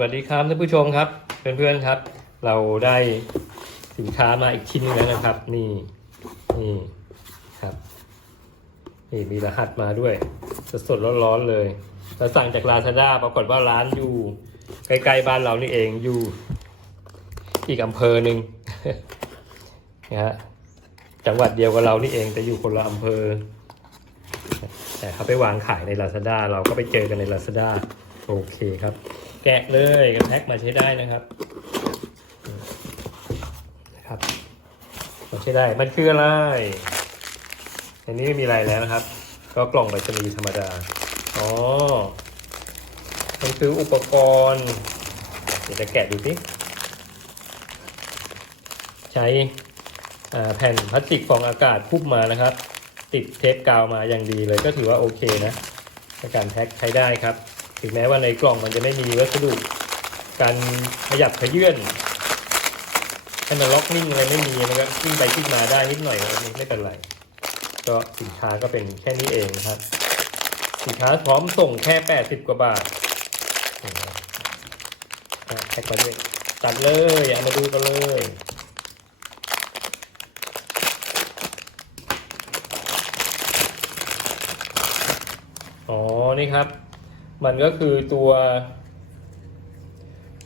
วัสดีครับท่านผู้ชมครับเพื่อนๆครับ เราได้สินค้ามาอีกชิ้นหนึงแล้วนะครับ นี่นี่ครับนี่มีรหัสมาด้วย สดๆร้อนๆเลยเราสั่งจากลาซาด้าปรากฏว่าร้านอยู่ใกล้ๆบ้านเรานี่เองอยู่อีกอำเภอหนึ่งนะฮะจังหวัดเดียวกับเรานี่เองแต่อยู่คนละอำเภอ แต่เขาไปวางขายใน Lazada เราก็ไปเจอกันใน Lazada โอเคครับ แกะเลยกับแพ็คมาใช้ได้นะครับนะครับมาใช้ได้มันคืออะไร อันนี้ไม่มีอะไรแล้วนะครับ ก็กล่องไปรษณีธรรมดาอ๋อมันคืออุปกรณ์ เดี๋ยวจะแกะดูสิใช้แผ่นพลาสติกฟองอากาศคุบมานะครับ ติดเทปกาวมาอย่างดีเลยก็ถือว่าโอเคนะในการแพ็คใช้ได้ครับ ถึงแม้ว่าในกล่องมันจะไม่มีวัสดุการขยับขยื่นให้มันล็อกนิ่งอะไรไม่มีนะครับขึ้นไปขึ้นมาได้นิดหน่อยไม่เป็นไร ก็สินค้าก็เป็นแค่นี้เองนะครับ สินค้าพร้อมส่งแค่80กว่าบาทแพ็คมาด้วยตัดเลยเอามาดูกันเลยอ๋อนี่ครับ มันก็คือตัว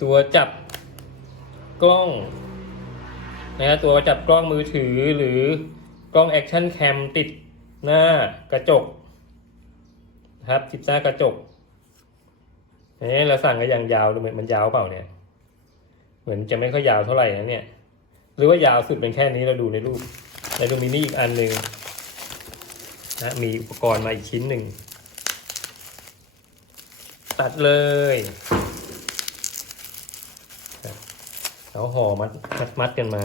ตัวจับกล้องนะฮะตัวจับกล้องมือถือหรือกล้องแอคชั่นแคมติดหน้ากระจกนะครับติดหน้ากระจกเอ๊ะเราสั่งก็ยังยาวดูเหมือนมันยาวเปล่าเนี่ย เหมือนจะไม่ค่อยยาวเท่าไหร่นะเนี่ย หรือว่ายาวสุดเป็นแค่นี้เราดูในรูปในดูมินี่อีกอันหนึ่งนะมีอุปกรณ์มาอีกชิ้นหนึ่ง ตัดเลยแล้วห่อมัดมัดมัดกันมา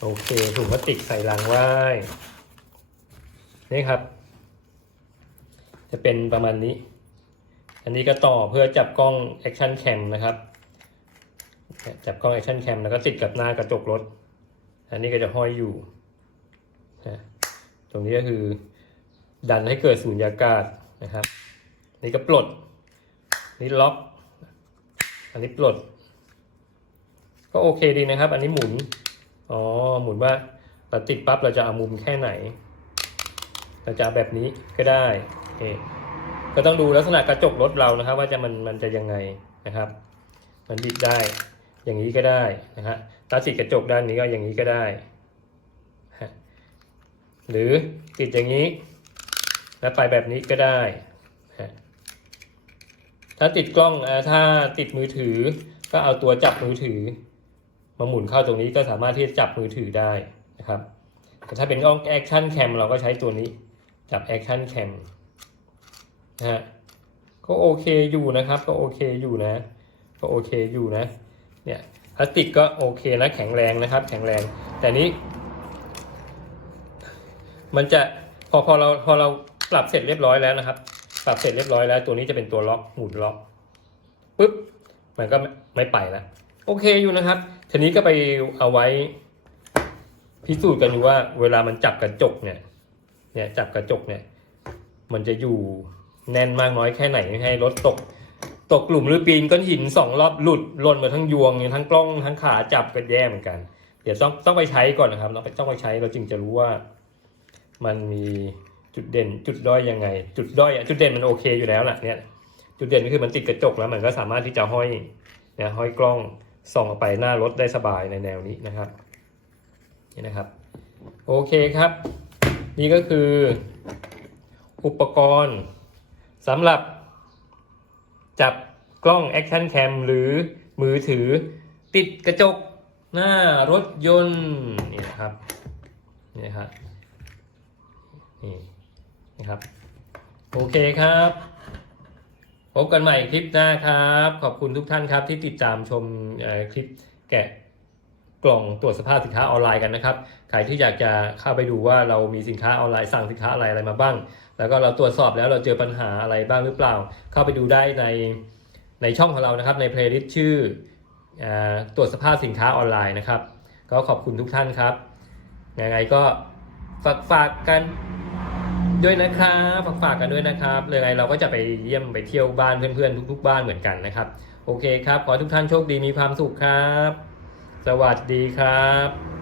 โอเคถุงพลาสติกใส่ลังไว้ นี่ครับ จะเป็นประมาณนี้ อันนี้ก็ต่อเพื่อจับกล้อง Action Cam นะครับ จับกล้อง Action Cam แล้วก็ติดกับหน้ากระจกรถ อันนี้ก็จะห้อยอยู่ ตรงนี้ก็คือ ดันให้เกิดสูญญากาศนะครับ นี่ก็ปลด นี่ล็อก อันนี้ปลด ก็โอเคดีนะครับ อันนี้หมุน อ๋อ หมุนว่าเราติดปั๊บเราจะเอามุมแค่ไหน เราจะแบบนี้ก็ได้โอเคก็ต้องดูลักษณะกระจกรถเรานะครับ ว่าจะมันมันจะยังไงนะครับ มันบิดได้ อย่างนี้ก็ได้นะฮะถ้าติดกระจกด้านนี้ก็อย่างนี้ก็ได้ฮะหรือติดอย่างนี้ แล้วไปแบบนี้ก็ได้ ถ้าติดกล้องถ้าติดมือถือ ก็เอาตัวจับมือถือ มาหมุนเข้าตรงนี้ก็สามารถที่จะจับมือถือได้นะครับแต่ถ้าเป็นกล้องแอคชั่นแคมเราก็ใช้ตัวนี้จับแอคชั่นแคมนะฮะก็โอเคอยู่นะครับ ก็โอเคอยู่นะ ก็โอเคอยู่นะเนี่ยพลาสติกก็โอเคนะแข็งแรงนะครับ แข็งแรง แต่นี้ มันจะพอพอเราพอเราปรับเสร็จเรียบร้อยแล้วนะครับ ปรับเสร็จเรียบร้อยแล้ว ตัวนี้จะเป็นตัวล็อกหมุนล็อกปุ๊บมันก็ไม่ไปแล้วโอเคอยู่นะครับ ทีนี้ก็ไปเอาไว้พิสูจน์กันอยู่ว่า เวลามันจับกระจกเนี่ย เนี่ยจับกระจกเนี่ย มันจะอยู่แน่นมากน้อยแค่ไหนให้รถตก ตกหลุมหรือปีนก้อนหินสองรอบหลุดหล่นมาทั้งยวงทั้งกล้องทั้งขาจับกันแย่เหมือนกัน เดี๋ยวต้องต้องไปใช้ก่อนนะครับต้องไปต้องไปใช้เราจึงจะรู้ว่า มันมี จุดเด่น จุดด้อยยังไง จุดด้อยอะจุดเด่นมันโอเคอยู่แล้วแหละเนี่ย จุดเด่นก็คือมันติดกระจกแล้วมันก็สามารถที่จะห้อยเนี่ยห้อยกล้องส่องออกไปหน้ารถได้สบายในแนวนี้นะครับนี่นะครับ โอเคครับ นี่ก็คือ อุปกรณ์สำหรับ จับกล้อง Action Cam หรือมือถือติดกระจกหน้ารถยนต์นี่นะครับนี่นะครับนี่ นะครับ โอเคครับ พบกันใหม่คลิปหน้าครับ ขอบคุณทุกท่านครับที่ติดตามชมคลิปแกะกล่องตรวจสภาพสินค้าออนไลน์กันนะครับ ใครที่อยากจะเข้าไปดูว่าเรามีสินค้าออนไลน์สั่งสินค้าอะไรอะไรมาบ้าง แล้วก็เราตรวจสอบแล้วเราเจอปัญหาอะไรบ้างหรือเปล่า เข้าไปดูได้ในในช่องของเรานะครับ ในเพลย์ลิสต์ชื่ออตรวจสภาพสินค้าออนไลน์นะครับ ก็ขอบคุณทุกท่านครับ ยังไงก็ฝากฝากกัน ด้วยนะครับฝากฝากกันด้วยนะครับเลยไงเราก็จะไปเยี่ยมไปเที่ยวบ้านเพื่อนๆทุก ๆ บ้านเหมือนกันนะครับ โอเคครับ ขอทุกท่านโชคดีมีความสุขครับ สวัสดีครับ